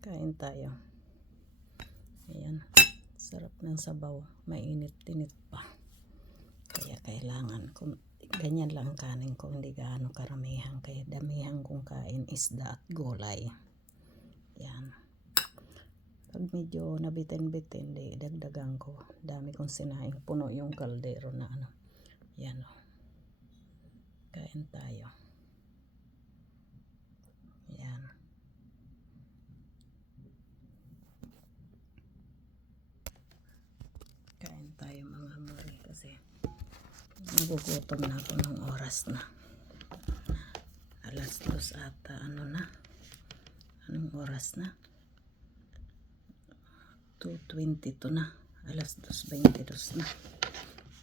Kain tayo. Ayan. Sarap ng sabaw. Mainit-init pa. Kaya kailangan, kung ganyan lang kanin ko, hindi gaano karamihan. Kaya damihan kong kain isda at gulay. Yan. Pag medyo nabitin-bitin, di dagdagan ko. Dami kong sinaing. Puno yung kaldero na ano. Yan o. Kain tayo. Yan. Kain tayo mga amore kasi nagugutom na ako ng oras na. Alas 2 ata. Ano na? Anong oras na? 2:22 na. Alas 2:22 na.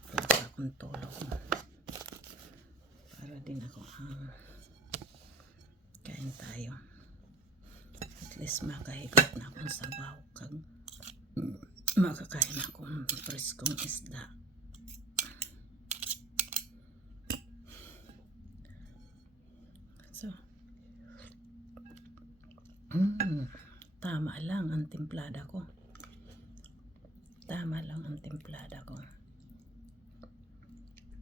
Wala pa akong tulog. Para din ako kain tayo. At least makahigot na akong sabaw. Makakain akong preskong isda. So, tama lang ang timplada ko. Tama lang ang timplada ko.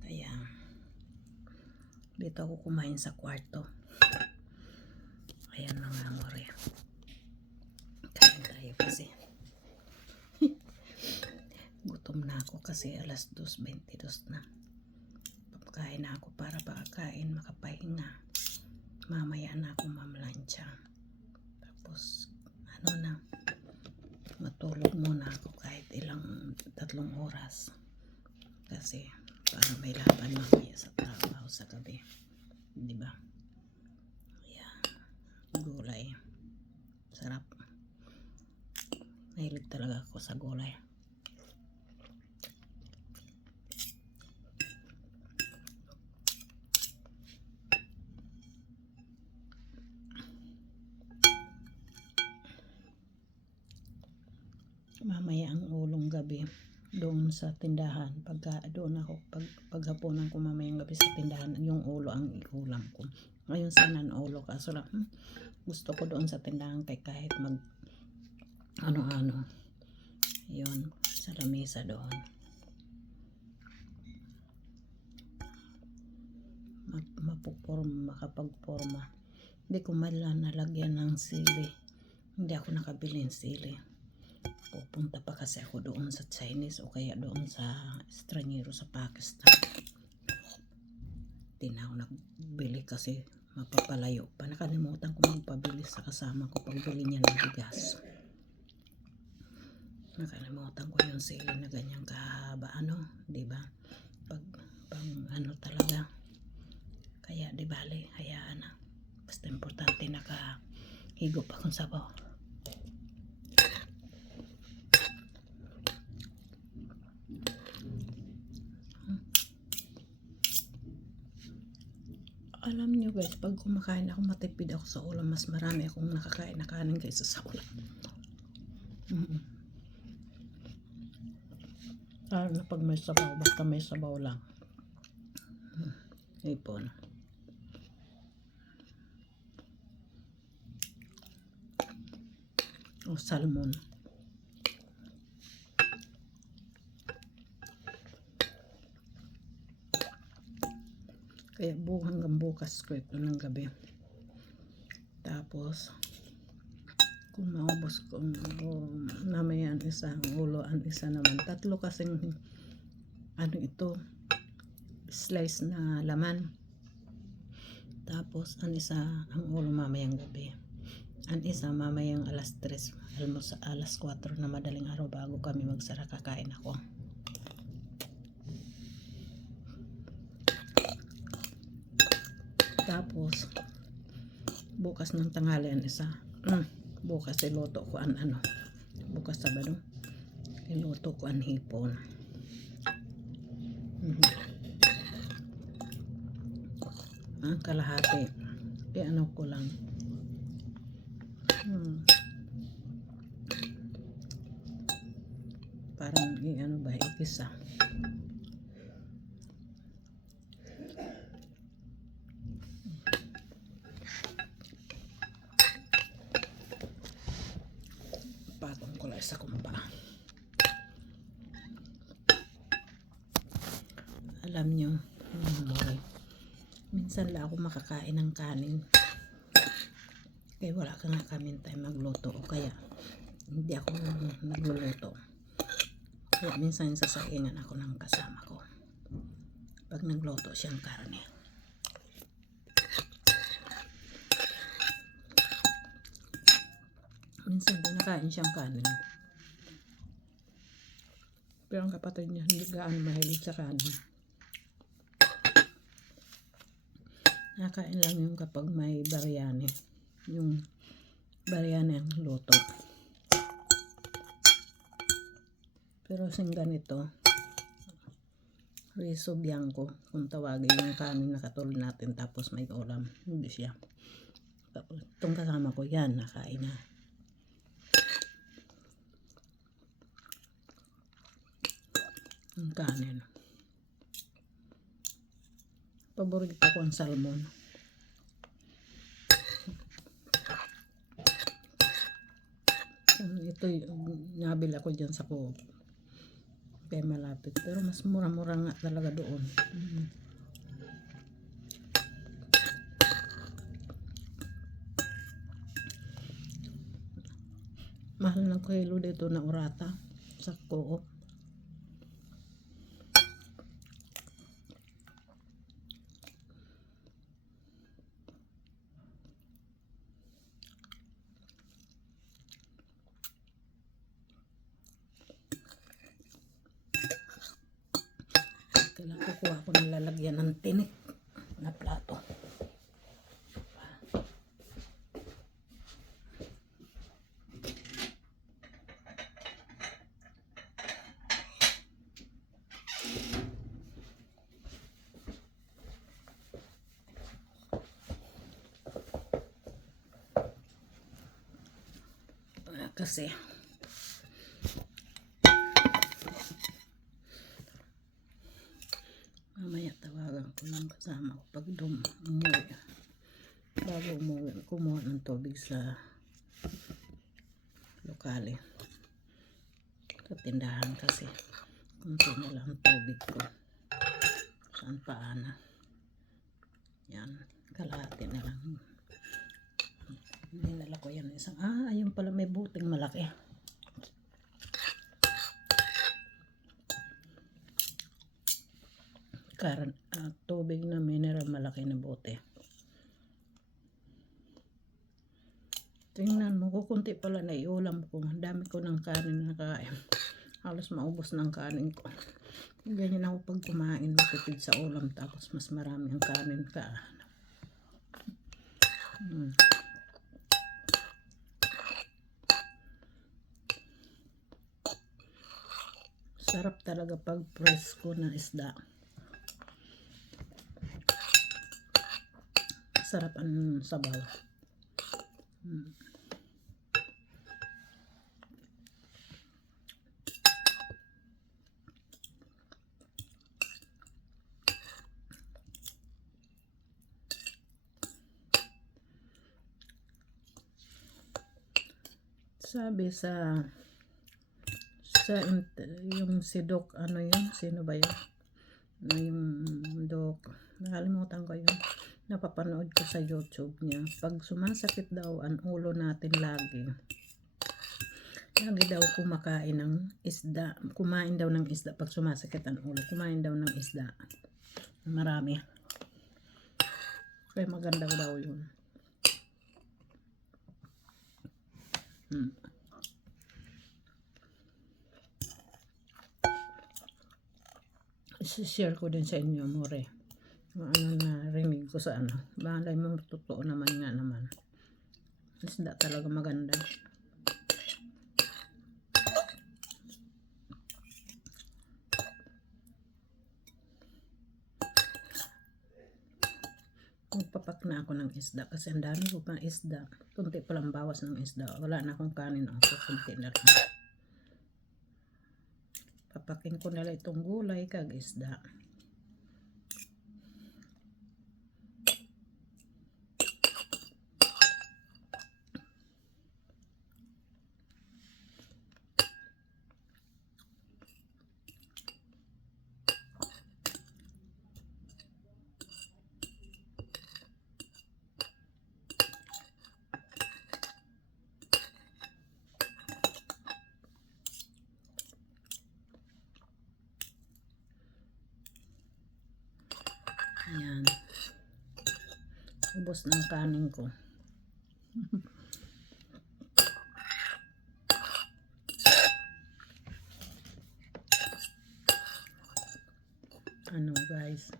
Kaya, dito ako kumain sa kwarto. Ayan mga amore. Kain tayo kasi. Gutom na ako kasi alas 2:22 na. Pagkain na ako para pagkain, makapahinga. Mamaya na ako mamlansya. Tapos, ano na, matulog muna ako kahit 3 oras. Kasi, para may laban mamaya sa trabaho sa gabi. Diba? Ayan. Gulay. Sarap. Mahilig talaga ako sa gulay. Mamaya ang ulong gabi doon sa tindahan. Doon ako paghapunan ko mamayang gabi sa tindahan, yung ulo ang ikulam ko. Ngayon sana ang ulo kaso lang gusto ko doon sa tindahan kahit mag ano yun sa lamesa doon. Makapagporma. Hindi ko nalagyan ng sili. Hindi ako nakabili ng sili. Pupunta pa kasi ako doon sa Chinese o kaya doon sa estrangero sa Pakistan. Di na ako nagbili kasi mapapalayo pa. Nakalimutan ko magpabili sa kasama ko pagbili niya ng bigas. Nakalimutan ko yung sili na ganyang kahaba, diba? Pag ano talaga. Kaya di bale, hayaan na. Basta importante nakahigop akong sabaw. Alam nyo guys, pag kumakain ako, matipid ako sa ulam. Mas marami akong nakakain na kanin kaysa sa ulam. Lalo na pag may sabaw, basta may sabaw lang. Ipon. O salmon. Kaya hanggang bukas ko ito ng gabi. Tapos, kung maubos ko, mamaya ang isa, ang ulo, ang isa naman. 3 kasing, ito, slice na laman. Tapos, ang isa, ang ulo mamayang gabi. Ang isa, mamayang alas 3, almost alas 4 na madaling araw bago kami magsara, kakain ako. Tapos, bukas ng tanghali ang isa. Bukas iluto ko bukas Sabado. Iluto ko ang hipon. Ang kalahati. Ko lang. Parang ikisa. sa kumpa. Alam nyo, minsan lang ako makakain ng kanin. Kaya wala ka nga kami time magluto o kaya hindi ako nagluluto. Kaya minsan sasaingan ako ng kasama ko pag nagluto siyang karne. Minsan din nakain siyang kanin. Pero ang kapatid niya hindi gaano mahilig sa kanin. Nakain lang yung kapag may biryani. Yung biryani ang luto. Pero sing ganito, riso bianco, kung tawagin yung kanin na katulad natin tapos may ulam. Hindi siya. Tapos itong kasama ko yan, nakain na. Ang kanin. Paborito ko ang salmon. Ito yung nabila ko dyan sa Coop. Kaya malapit. Pero mas mura-mura nga talaga doon. Mahal ng kilo dito na urata sa Coop. Kailangan kukuha ko ng lalagyan ng tinik na plato. Kasi mamaya tawagan ko ng kasama ko pag umuwi. Bago umuwi, kumuha ng tubig sa lokale. Sa tindahan kasi kunti na lang ang tubig ko. Saan paana. Yan, kalahati na lang. Dinala ko yan isang, ayun pala may buting malaki. Tubig na mineral, malaki na bote. Tingnan mo, kukunti pala na iulam ko. Dami ko ng kanin na kain. Halos maubos ng kanin ko. Ganyan ako pag kumain, matipid sa ulam, tapos mas marami ang kanin ka. Sarap talaga pag presko na isda. Sarap ang sabaw. Sabi yung si Doc, ano yun? Sino ba yun? Yung Doc, nakalimutan ko yun. Napapanood ko sa YouTube niya. Pag sumasakit daw ang ulo natin lagi daw kumakain ng isda. Kumain daw ng isda pag sumasakit ang ulo. Kumain daw ng isda. Marami. Kaya maganda daw yun. Share ko din sa inyo, more. Ano na rinig ko sa ano. Balay mo, totoo naman nga naman. Isda talaga maganda. Magpapak na ako ng isda kasi ang dami ko pang isda. Kunti pa lang bawas ng isda. Wala na akong kanin. Kunti na lang. Papakin ko na lang itong gulay kag isda. ubos ng kanin ko. Ano guys?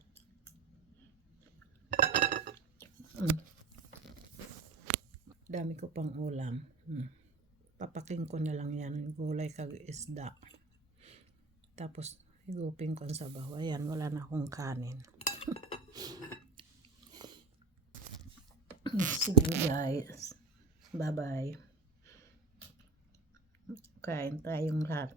Dami ko pang ulam. Papaking ko na lang yan. Gulay kag isda. Tapos higupin ko ang sabaw. Ayan, wala na akong kanin. Sige guys. Bye bye. Kain tayong lahat.